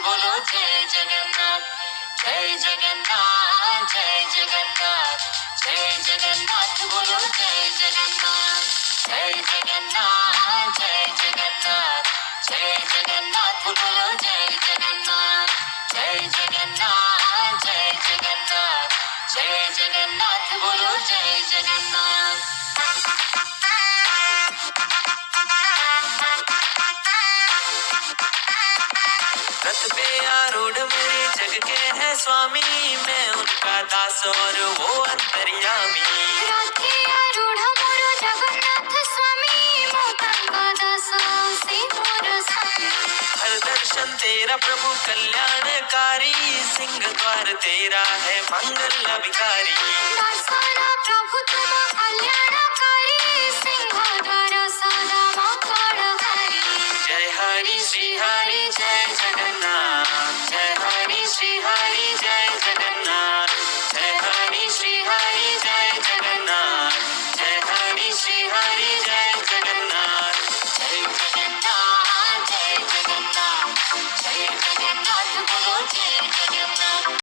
बोलो जय जगन्नाथ, जय जगन्नाथ, जय जगन्नाथ, जय जगन्नाथ, बोलो जय जगन्नाथ, जय जगन्नाथ, जय जगन्नाथ, जय जगन्नाथ, बोलो जय जगन्नाथ, जय जगन्नाथ, जय जगन्नाथ, जय जगन्नाथ, बोलो जय जगन्नाथ। रथ पे आरूढ़ मेरे जग के है स्वामी, मैं उनका दास और वो अंतर्यामी। रथे आरूढ़ मोरो जगन्नाथ स्वामी, मोदंगा दास से मोर स्वामी। हर दर्शन तेरा प्रभु कल्याणकारी, सिंह द्वार तेरा है मंगल अभिकारी। दासना प्रभु तुम कल्याण